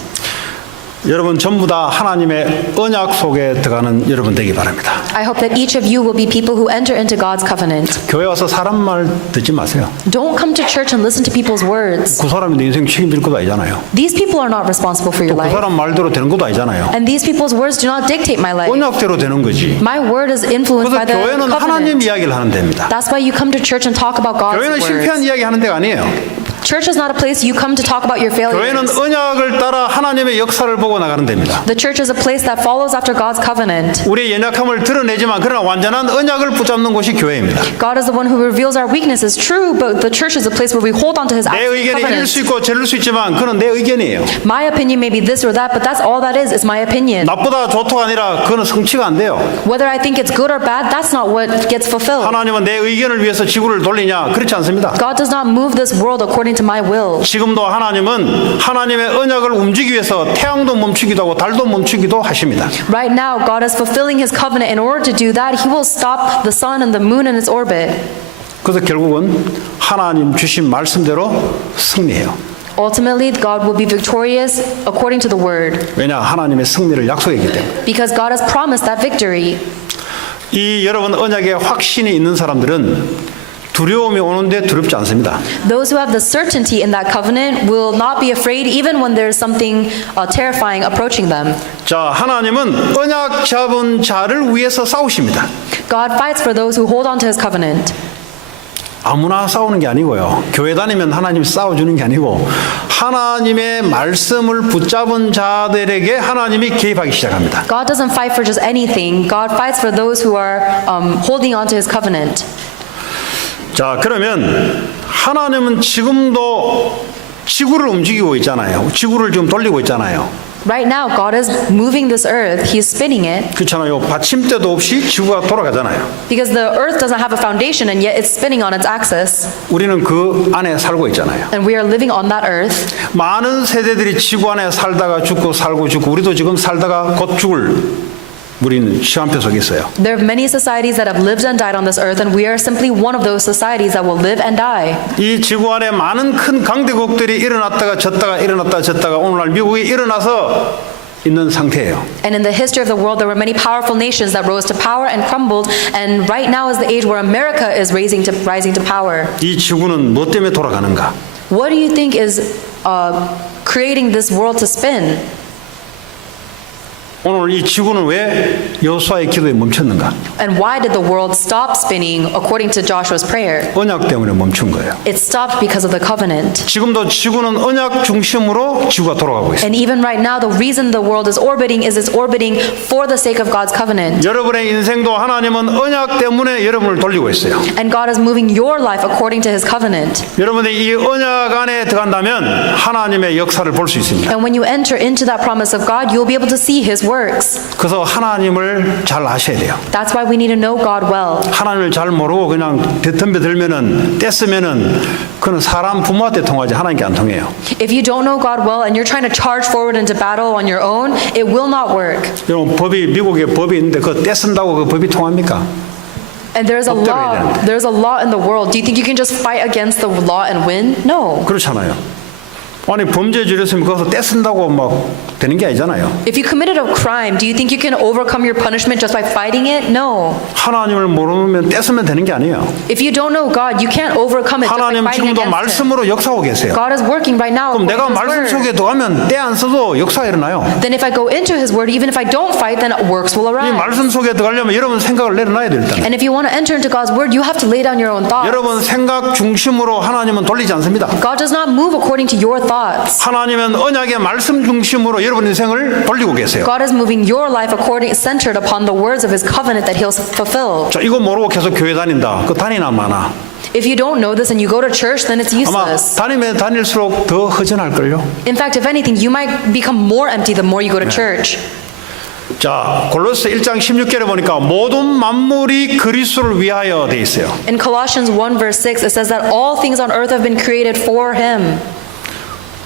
여러분 전부 다 하나님의 언약 속에 들어가는 여러분 되기 바랍니다. I hope that each of you will be people who enter into God's covenant. 교회 와서 사람 말 듣지 마세요. Don't come to church and listen to people's words. 그 사람이 내 인생 책임질 것도 아니잖아요. These people are not responsible for your 또 그 life. 사람 말대로 되는 것도 아니잖아요. And these people's words do not dictate my life. 언약대로 되는 거지. My word is influenced by 그래서 the 교회는 하나님 covenant. 이야기를 하는 데입니다. That's why you come to church and talk about God's 교회는 실패한 words. 이야기 하는 데가 아니에요. Church is not a place you come to talk about your 교회는 failures. 언약을 따라 하나님의 역사를 보고 나가는 데입니다. The church is a place that follows after God's covenant. 우리의 연약함을 드러내지만 그러나 완전한 언약을 붙잡는 곳이 교회입니다. God is the one who reveals our weaknesses, true, but the church is a place where we hold on to His 내 absolute 의견이 이럴 수 covenant. 있고 저럴 수 있지만 그건 내 의견이에요. My opinion may be this or that, but that's all that is. It's my opinion. 나쁘다 좋다가 아니라 그건 성취가 안 돼요. Whether I think it's good or bad, that's not what gets fulfilled. 하나님은 내 의견을 위해서 지구를 돌리냐? 그렇지 않습니다. God does not move this world according to my will. 지금도 하나님은 하나님의 언약을 움직이기 위해서 태양도 멈추기도 하고 달도 멈추기도 하십니다. Right now, God is fulfilling His covenant. In order to do that, He will stop the sun and the moon in its orbit. 그래서 결국은 하나님 주신 말씀대로 승리해요. Ultimately, God will be victorious according to the word, 왜냐? 하나님의 승리를 약속했기 때문에. because God has promised that victory. 이 여러분 언약에 확신이 있는 사람들은 두려움이 오는데 두렵지 않습니다. Those who have the certainty in that covenant will not be afraid even when there's something terrifying approaching them. 자, 하나님은 언약 잡은 자를 위해서 싸우십니다. God fights for those who hold on to his covenant. 아무나 싸우는 게 아니고요. 교회 다니면 하나님이 싸워주는 게 아니고 하나님의 말씀을 붙잡은 자들에게 하나님이 개입하기 시작합니다. God doesn't fight for just anything. God fights for those who are holding on to his covenant. 자, 그러면 하나님은 지금도 지구를 움직이고 있잖아요. 지구를 지금 돌리고 있잖아요. Right now, God is moving this earth. He's spinning it 그렇잖아요. 받침대도 없이 지구가 돌아가잖아요. because the earth doesn't have a foundation and yet it's spinning on its axis. 우리는 그 안에 살고 있잖아요. And we are living on that earth. 많은 세대들이 지구 안에 살다가 죽고 살고 죽고 우리도 지금 살다가 곧 죽을 우리는 시간표 속에 있어요. There are many societies that have lived and died on this earth, and we are simply one of those societies that will live and die. 이 지구 안에 많은 큰 강대국들이 일어났다가 졌다가 일어났다가 졌다가 오늘날 미국이 일어나서 있는 상태예요. And in the history of the world, there were many powerful nations that rose to power and crumbled, and right now is the age where America is rising to power. 이 지구는 뭐 때문에 돌아가는가? What do you think is creating this world to spin? 오늘 이 지구는 왜 여호수아의 기도에 멈췄는가? And why did the world stop spinning according to Joshua's prayer? 언약 때문에 멈춘 거예요. It stopped because of the covenant. 지금도 지구는 언약 중심으로 지구가 돌아가고 있어요. And even right now, the reason the world is orbiting is it's orbiting for the sake of God's covenant. 여러분의 인생도 하나님은 언약 때문에 여러분을 돌리고 있어요. And God is moving your life according to his covenant. 여러분이 이 언약 안에 들어간다면 하나님의 역사를 볼 수 있습니다. And when you enter into that promise of God, you'll be able to see his works. 그래서 하나님을 잘 아셔야 돼요. That's why we need to know God well. 하나님을 잘 모르고 그냥 덤벼들면은 떼쓰면은 그는 사람 부모한테 통하지 하나님께 안 통해요. If you don't know God well and you're trying to charge forward into battle on your own, it will not work. 여러분 미국에 법이 있는데 그 떼쓴다고 그 법이 통합니까? And there's a law in the world. Do you think you can just fight against the law and win? No. 그렇잖아요. 아니 범죄 저렸으면 거기서 떼쓴다고 막 되는 게 아니잖아요. If you committed a crime, do you think you can overcome your punishment just by fighting it? No. 하나님을 모르면 떼쓰면 되는 게 아니에요. If you don't know God, you can't overcome it just by 하나님 fighting 지금도 against Him. 말씀으로 역사하고 계세요. God is working right now. 그럼 내가 according to 말씀 His 속에 word. 들어가면 때 안 써도 역사가 일어나요. Then if I go into His word, even if I don't fight, then works will 이 arise. 말씀 속에 들어가려면 여러분 생각을 내려놔야 될 일단. And if you want to enter into God's word, you have to lay down your own thoughts. 여러분 생각 중심으로 하나님은 돌리지 않습니다. God does not move according to your thoughts. 하나님은 언약의 말씀 중심으로 여러분 인생을 돌리고 계세요. God is moving your life centered upon the words of His covenant that He'll fulfill. 자, 이거 모르고 계속 교회 다닌다. 그 다니나 마나. If you don't know this and you go to church, then it's 아마 useless. 다니면 다닐수록 더 허전할걸요. In fact, if anything, you might become more empty the more you go to church. 자, 골로새 1장 16절에 보니까 모든 만물이 그리스도를 위하여 돼 있어요. In Colossians 1 verse 6, it says that all things on earth have been created for Him.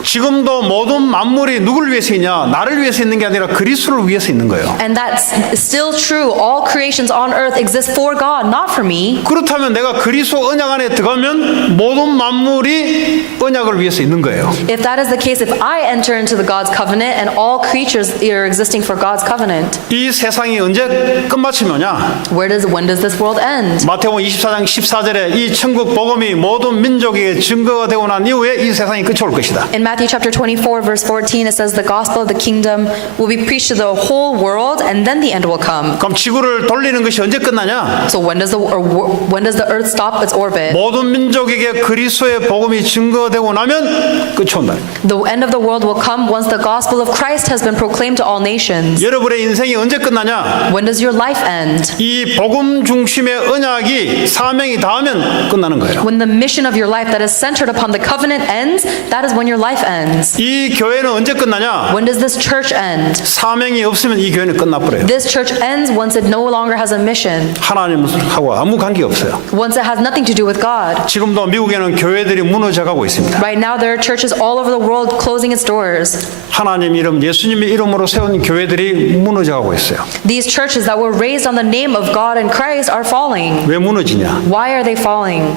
지금도 모든 만물이 누굴 위해서 있냐? 나를 위해서 있는 게 아니라 그리스도를 위해서 있는 거예요. And that's still true. All creations on earth exist for God, not for me. 그렇다면 내가 그리스도 언약 안에 들어가면 모든 만물이 언약을 위해서 있는 거예요. If that is the case, if I enter into the God's covenant and all creatures are existing for God's covenant, 이 세상이 언제 끝마치느냐? when does this world end? 마태복음 24장 14절에 이 천국 복음이 모든 민족에게 증거가 되고 난 이후에 이 세상이 끝이 올 것이다. In Matthew chapter 24 verse 14, it says the gospel of the kingdom will be preached to the whole world and then the end will come. 그럼 지구를 돌리는 것이 언제 끝나냐? So when does the earth stop its orbit? 모든 민족에게 그리스도의 복음이 증거되고 나면 끝이 온다. The end of the world will come once the gospel of Christ has been proclaimed to all nations. 여러분의 인생이 언제 끝나냐? When does your life end? 이 복음 중심의 언약이 사명이 닿으면 끝나는 거예요. When the mission of your life that is centered upon the covenant ends, that is when your life ends. 이 교회는 언제 끝나냐? When does this church end? 사명이 없으면 이 교회는 끝나버려요. This church ends once it no longer has a mission. 하나님하고 아무 관계가 없어요. Once it has nothing to do with God. 지금도 미국에는 교회들이 무너져가고 있습니다. Right now there are churches all over the world closing its doors. 하나님 이름, 예수님의 이름으로 세운 교회들이 무너져가고 있어요. These churches that were raised on the name of God and Christ are falling. 왜 무너지냐? Why are they falling?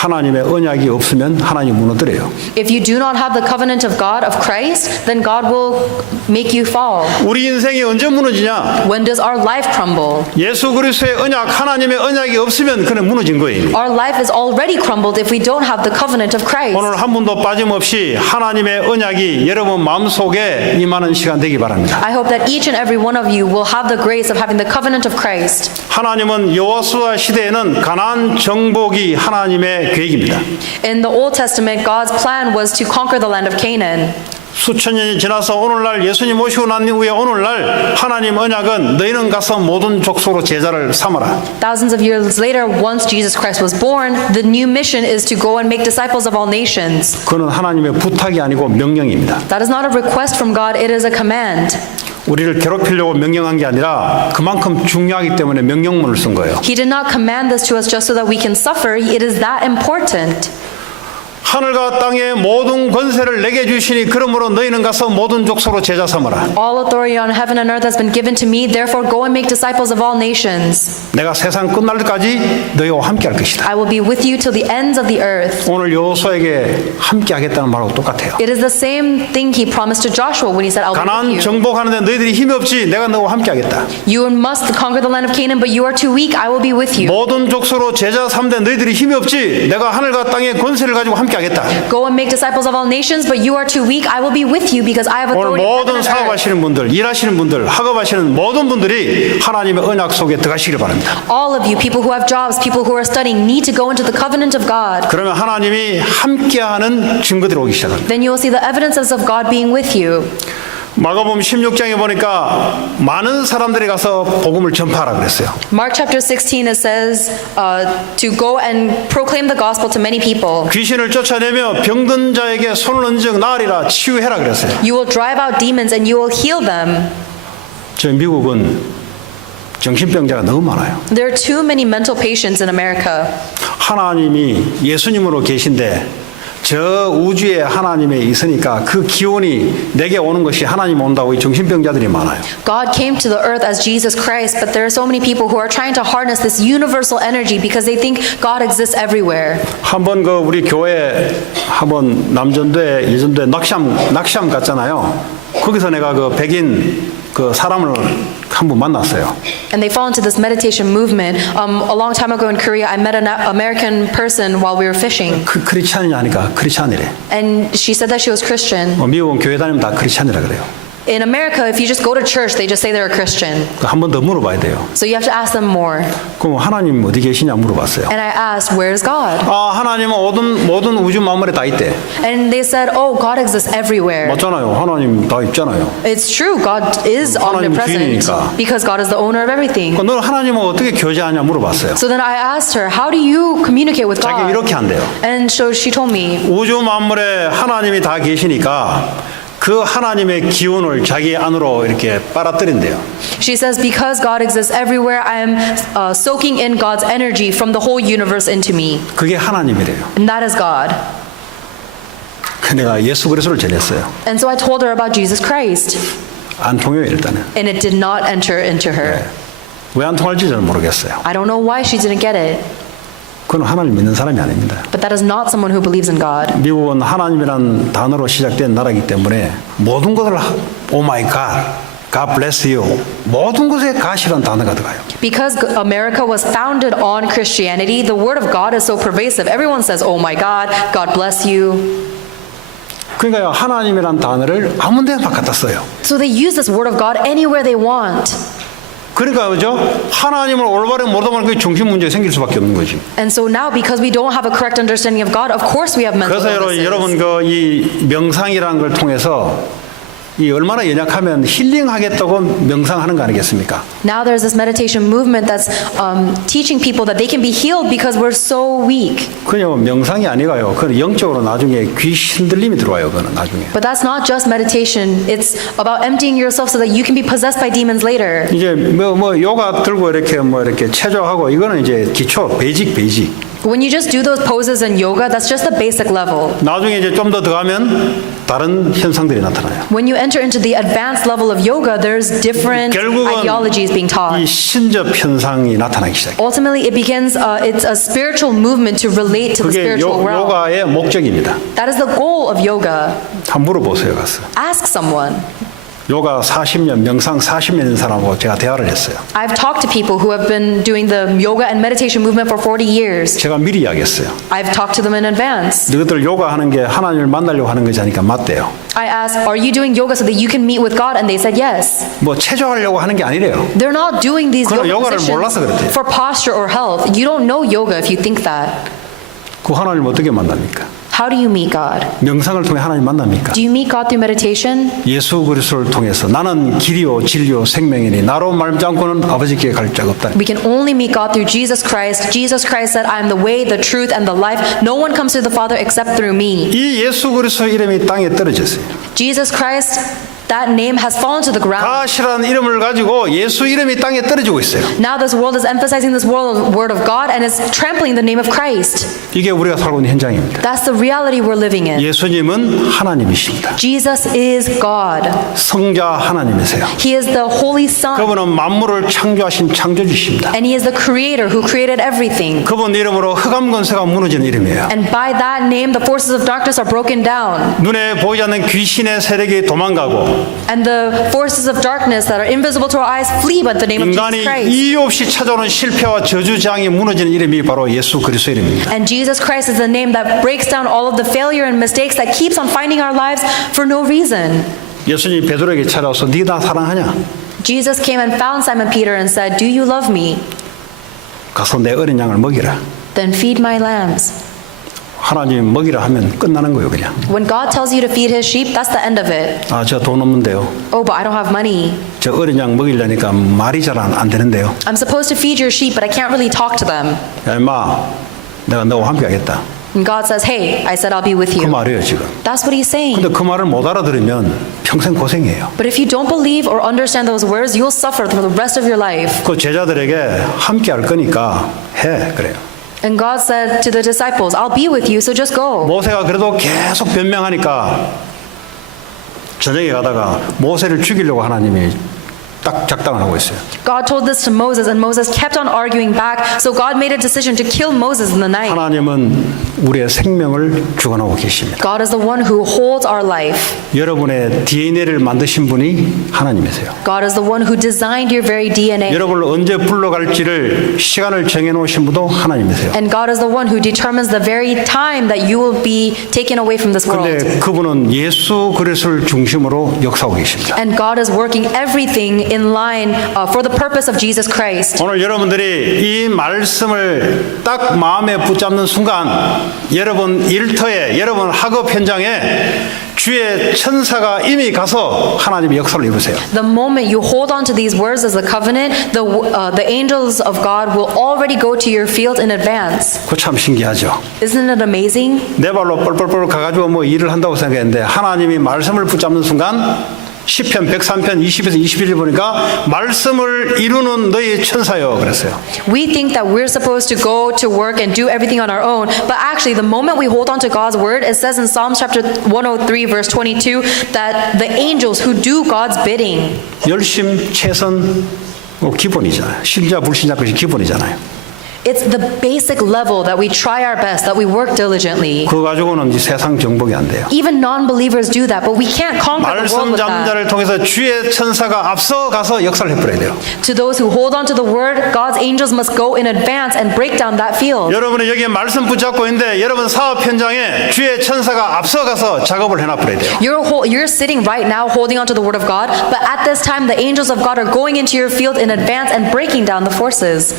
하나님의 언약이 없으면 하나님 무너뜨려요. If you do not have the covenant of God, of Christ, then God will make you fall. 우리 인생이 언제 무너지냐? When does our life crumble? 예수 그리스도의 언약, 하나님의 언약이 없으면 그는 무너진 거예요. Our life is already crumbled if we don't have the covenant of Christ. 오늘 한 분도 빠짐없이 하나님의 언약이 여러분 마음속에 임하는 시간 되기 바랍니다. I hope that each and every one of you will have the grace of having the covenant of Christ. 하나님은 여호수아 시대에는 가나안 정복이 하나님의 계획입니다. In the Old Testament, God's plan was to conquer the land of Canaan. 수천 년이 지나서 오늘날 예수님 오시고 난 후에 오늘날 하나님 언약은 너희는 가서 모든 족속으로 제자를 삼아라. Thousands of years later, once Jesus Christ was born, the new mission is to go and make disciples of all nations. 그는 하나님의 부탁이 아니고 명령입니다. That is not a request from God, it is a command. 우리를 괴롭히려고 명령한 게 아니라 그만큼 중요하기 때문에 명령문을 쓴 거예요. He did not command this to us just so that we can suffer. It is that important. 하늘과 땅의 모든 권세를 내게 주시니 그러므로 너희는 가서 모든 족속으로 제자 삼아라. All authority on heaven and earth has been given to me. Therefore, go and make disciples of all nations. 내가 세상 끝날 때까지 너희와 함께 할 것이다. I will be with you till the ends of the earth. 오늘 여호수아에게 함께 하겠다는 말하고 똑같아요. It is the same thing he promised to Joshua when he said, I'll be 가나안 with you. 정복하는데 너희들이 힘이 없지 내가 너와 함께 하겠다. You must conquer the land of Canaan, but you are too weak. I will be with you. 모든 족속으로 제자 삼되 너희들이 힘이 없지 내가 하늘과 땅의 권세를 가지고 함께 하겠다. Go and make disciples of all nations, but you are too weak. I will be with you because I have 오늘 authority. 모든 of heaven and earth. 사업하시는 분들, 일하시는 분들, 학업하시는 모든 분들이 하나님의 언약 속에 들어가시길 바랍니다. All of you, people who have jobs, people who are studying, need to go into the covenant of God. 그러면 하나님이 함께하는 증거들이 오기 시작합니다. Then you will see the evidences of God being with you. 마가복음 16장에 보니까 많은 사람들이 가서 복음을 전파하라 그랬어요. Mark chapter 16, it says to go and proclaim the gospel to many people. 귀신을 쫓아내며 병든 자에게 손을 얹어 나으리라 치유해라 그랬어요. You will drive out demons and you will heal them. 저 미국은 정신병자가 너무 많아요. There are too many mental patients in America. 하나님이 예수님으로 계신데 저 우주에 하나님이 있으니까 그 기운이 내게 오는 것이 하나님 온다고 이 정신병자들이 많아요. God came to the earth as Jesus Christ, but there are so many people who are trying to harness this universal energy because they think God exists everywhere. 한번 그 우리 교회 한번 남전도에 예전도에 낙시암 갔잖아요. 거기서 내가 그 백인 그 사람을 한 분 만났어요. And they fall into this meditation movement. A long time ago in Korea, I met an American person while we were fishing. 크리스찬이냐 하니까 크리스찬이래. And she said that she was Christian. 미국은 교회 다니면 다 크리스찬이라 그래요. In America, if you just go to church, they just say they're a Christian. 한 번 더 물어봐야 돼요. So you have to ask them more. 그럼 하나님 어디 계시냐 물어봤어요. And I asked, where's God? 아 하나님은 모든 우주 만물에 다 있대. And they said, oh, God exists everywhere. 맞잖아요. 하나님 다 있잖아요. It's true, God is 하나님 omnipresent 주인이니까. because God is the owner of everything. 너 하나님은 어떻게 교제하냐 물어봤어요. So then I asked her, how do you communicate with 자기 God? 이렇게 한대요. And so she told me, 우주 만물에 하나님이 다 계시니까 그 하나님의 기운을 자기 안으로 이렇게 빨아들인대요. she says, because God exists everywhere, I am soaking in God's energy from the whole universe into me. 그게 하나님이래요. And that is God. 내가 예수 그리스도를 전했어요. And so I told her about Jesus Christ. 안 통해요 일단은. And it did not enter into her. 왜 안 통할지 저는 모르겠어요. I don't know why she didn't get it. 그건 하나님 믿는 사람이 아닙니다. But that is not someone who believes in God. 미국은 하나님이란 단어로 시작된 나라이기 때문에 모든 것을 오 마이 갓, God bless you 모든 것에 God이라는 단어가 들어가요. Because America was founded on Christianity, the word of God is so pervasive. Everyone says, oh my God, God bless you. 그러니까 하나님이란 단어를 아무 데나 막 갖다 써요. So they use this word of God anywhere they want. 그러니까 그죠? 하나님을 올바르게 모르다 보니까 정신 문제가 생길 수밖에 없는 거지. And so now, because we don't have a correct understanding of God, of course we have mental 그래서 illnesses. 여러분 그 이 명상이라는 걸 통해서 이 얼마나 연약하면 힐링하겠다고 명상하는 거 아니겠습니까? Now there's this meditation movement that's teaching people that they can be healed because we're so weak. 그냥 명상이 아니가요. 그건 영적으로 나중에 귀 흔들림이 들어와요. 그거는 나중에. But that's not just meditation. It's about emptying yourself so that you can be possessed by demons later. 이제 뭐 요가 들고 이렇게 체조하고 이거는 이제 기초 베이직. When you just do those poses in yoga, that's just the basic level. 나중에 이제 좀 더 들어가면 다른 현상들이 나타나요. When you enter into the advanced level of yoga, there's different 결국은 ideologies being taught. 이 신접 현상이 나타나기 시작해요. Ultimately, it begins, it's a spiritual movement to relate to the 그게 spiritual realm. 요가의 목적입니다. That is the goal of yoga. 한번 물어보세요, 가서. Ask someone. 요가 40년, 명상 40년인 사람하고 제가 대화를 했어요. I've talked to people who have been doing the yoga and meditation movement for 40 years. 제가 미리 이야기했어요. I've talked to them in advance. 너희들 요가 하는 게 하나님을 만나려고 하는 거지 하니까 맞대요. I asked, are you doing yoga so that you can meet with God? And they said yes. 뭐 체조하려고 하는 게 아니래요. They're not doing these 그건 yoga 요가를 몰라서 그렇대요. positions for posture or health. You don't know yoga if you think that. 그 하나님을 어떻게 만납니까? How do you meet God? 명상을 통해 하나님 만납니까? Do you meet God through meditation? 예수 그리스도를 통해서 나는 길이요 진리요 생명이니 나로 말미암지 않고는 아버지께 갈 자가 없다. We can only meet God through Jesus Christ. Jesus Christ said, I am the way, the truth, and the life. No one comes to the Father except through me. 이 예수 그리스도 이름이 땅에 떨어졌어요. Jesus Christ, that name has fallen to the ground. 가시라는 이름을 가지고 예수 이름이 땅에 떨어지고 있어요. Now this world is emphasizing this word of God and is trampling the name of Christ. 이게 우리가 살고 있는 현장입니다. That's the reality we're living in. 예수님은 하나님이십니다. Jesus is God. 성자 하나님이세요. He is the Holy Son. 그분은 만물을 창조하신 창조주십니다. And He is the Creator who created everything. 그분 이름으로 흑암 권세가 무너지는 이름이에요. And by that name, the forces of darkness are broken down. 눈에 보이지 않는 귀신의 세력이 도망가고 And the forces of darkness that are invisible to our eyes flee by the name of 인간이 Jesus Christ. 이유 없이 찾아오는 실패와 저주장이 무너지는 이름이 바로 예수 그리스도 이름입니다. And Jesus Christ is the name that breaks down all of the failure and mistakes that keeps on finding our lives for no reason. 예수님이 베드로에게 찾아와서 네가 나 사랑하냐? Jesus came and found Simon Peter and said, Do you love me? 가서 내 어린 양을 먹이라. Then feed my lambs. 하나님이 먹이라 하면 끝나는 거예요, 그냥. When God tells you to feed His sheep, that's the end of it. 아, 저 돈 없는데요. Oh, but I don't have money. 저 어린 양 먹이려니까 말이 잘 안 되는데요. I'm supposed to feed your sheep, but I can't really talk to them. 야, 임마, 내가 너와 함께 하겠다. And God says, Hey, I said I'll be with 그 you. 말이에요, 지금. That's what He's saying. 근데 그 말을 못 알아들으면 평생 고생해요. But if you don't believe or understand those words, you'll suffer for the rest of your life. 그 제자들에게 함께 할 거니까 해, 그래요. And God said to the disciples, I'll be with you, so just go. 모세가 그래도 계속 변명하니까 저녁에 가다가 모세를 죽이려고 하나님이 딱 작당을 하고 있어요. God told this to Moses, and Moses kept on arguing back, so God made a decision to kill Moses in the night. 하나님은 우리의 생명을 주관하고 계십니다. God is the one who holds our life. 여러분의 DNA를 만드신 분이 하나님이세요. God is the one who designed your very DNA. 여러분을 언제 불러갈지를 시간을 정해놓으신 분도 하나님이세요. And God is the one who determines the very time that you will be taken away from this world. 그런데 그분은 예수 그리스도를 중심으로 역사하고 계십니다. And God is working everything in line for the purpose of Jesus Christ. 오늘 여러분들이 이 말씀을 딱 마음에 붙잡는 순간 여러분 일터에 여러분 학업 현장에 주의 천사가 이미 가서 하나님의 역사를 이루세요. The moment you hold on to these words as a covenant, the angels of God will already go to your field in advance. 그거 참 신기하죠. Isn't it amazing? 내 발로 뻘뻘뻘 가가지고 뭐 일을 한다고 생각했는데 하나님이 말씀을 붙잡는 순간 시편 103편 20에서 21절 보니까 말씀을 이루는 너희 천사요 그랬어요. We think that we're supposed to go to work and do everything on our own, but actually the moment we hold on to God's word, it says in Psalms chapter 103 verse 22 that the angels who do God's bidding. 열심, 최선 기본이잖아요. 신자, 불신자 것이 기본이잖아요. It's the basic level that we try our best, that we work diligently. 그거 가지고는 이 세상 정복이 안 돼요. Even non-believers do that, but we can't conquer the 말씀 world with 잡는 that. 자를 통해서 주의 천사가 앞서 가서 역사를 해버려야 돼요. To those who hold on to the word, God's angels must go in advance and break down that field. 여러분은 여기에 말씀 붙잡고 있는데 여러분 사업 현장에 주의 천사가 앞서 가서 작업을 해놔버려야 돼요. You're sitting right now holding on to the word of God, but at this time the angels of God are going into your field in advance and breaking down the forces.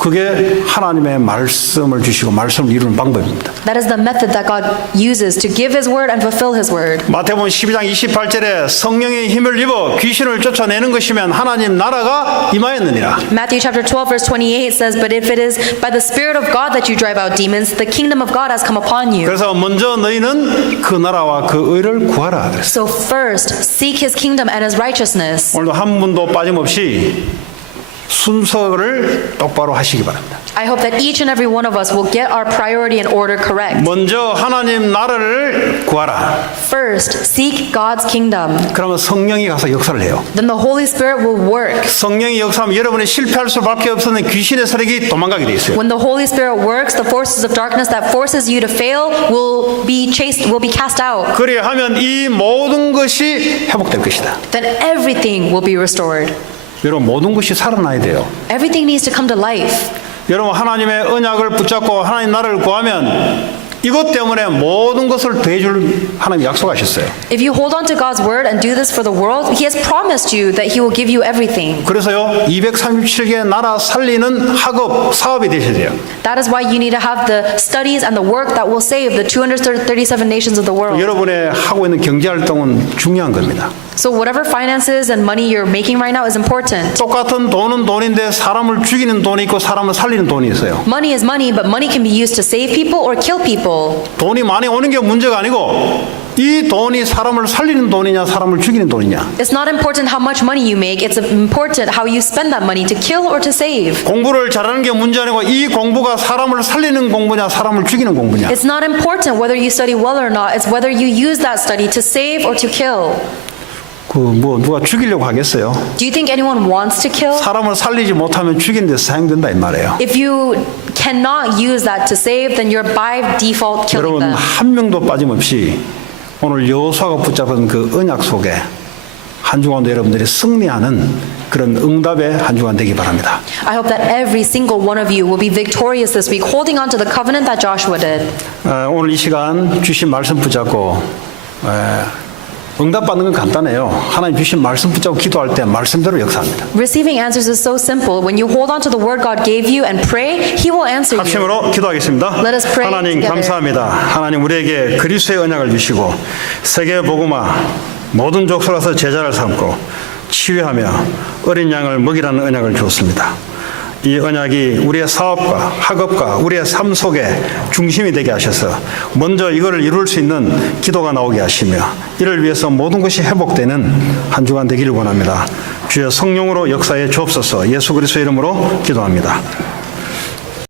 그게 하나님의 말씀을 주시고 말씀을 이루는 방법입니다. That is the method that God uses to give His word and fulfill His word. 마태복음 12장 28절에 성령의 힘을 입어 귀신을 쫓아내는 것이면 하나님 나라가 임하였느니라. Matthew chapter 12 verse 28 says, But if it is by the Spirit of God that you drive out demons, the kingdom of God has come upon you. 그래서 먼저 너희는 그 나라와 그 의를 구하라 그랬어요. So first, seek His kingdom and His righteousness. 오늘도 한 분도 빠짐없이 순서를 똑바로 하시기 바랍니다. I hope that each and every one of us will get our priority and order correct. 먼저 하나님 나라를 구하라. First, seek God's kingdom. 그러면 성령이 가서 역사를 해요. Then the Holy Spirit will work. 성령이 역사하면 여러분이 실패할 수밖에 없는 귀신의 세력이 도망가게 돼 있어요. When the Holy Spirit works, the forces of darkness that forces you to fail will be cast out. 그리하면 이 모든 것이 회복될 것이다. Then everything will be restored. 여러분 모든 것이 살아나야 돼요. Everything needs to come to life. 여러분 하나님의 언약을 붙잡고 하나님 나라를 구하면 이것 때문에 모든 것을 더해줄 하나님 약속하셨어요. If you hold on to God's word and do this for the world, He has promised you that He will give you everything. 그래서요 237개 나라 살리는 학업 사업이 되셔야 돼요. That is why you need to have the studies and the work that will save the 237 nations of the world. 여러분의 하고 있는 경제 활동은 중요한 겁니다. So whatever finances and money you're making right now is important. 똑같은 돈은 돈인데 사람을 죽이는 돈이 있고 사람을 살리는 돈이 있어요. Money is money, but money can be used to save people or kill people. 돈이 많이 오는 게 문제가 아니고 이 돈이 사람을 살리는 돈이냐 사람을 죽이는 돈이냐. It's not important how much money you make, it's important how you spend that money to kill or to save. 공부를 잘하는 게 문제 아니고 이 공부가 사람을 살리는 공부냐 사람을 죽이는 공부냐. It's not important whether you study well or not, it's whether you use that study to save or to kill. 누가 죽이려고 하겠어요? Do you think anyone wants to kill? 사람을 살리지 못하면 죽이는 데 사용된다 이 말이에요. If you cannot use that to save, then you're by default killing 여러분 them. 한 명도 빠짐없이 오늘 여호수아가 붙잡은 그 언약 속에 한 주간도 여러분들이 승리하는 그런 응답의 한 주간 되기 바랍니다. I hope that every single one of you will be victorious this week, holding on to the covenant that Joshua did. 오늘 이 시간 주신 말씀 붙잡고 응답받는 건 간단해요. 하나님 주신 말씀 붙잡고 기도할 때 말씀대로 역사합니다. Receiving answers is so simple. When you hold on to the word God gave you and pray, He will answer you. 합심으로 기도하겠습니다. Let us pray 하나님 together. 감사합니다. 하나님 우리에게 그리스도의 언약을 주시고 세계 복음화 모든 족속 가서 제자를 삼고 치유하며 어린 양을 먹이라는 언약을 주었습니다. 이 언약이 우리의 사업과 학업과 우리의 삶 속에 중심이 되게 하셔서 먼저 이거를 이룰 수 있는 기도가 나오게 하시며 이를 위해서 모든 것이 회복되는 한 주간 되기를 원합니다. 주여 성령으로 역사에 주옵소서. 예수 그리스도의 이름으로 기도합니다.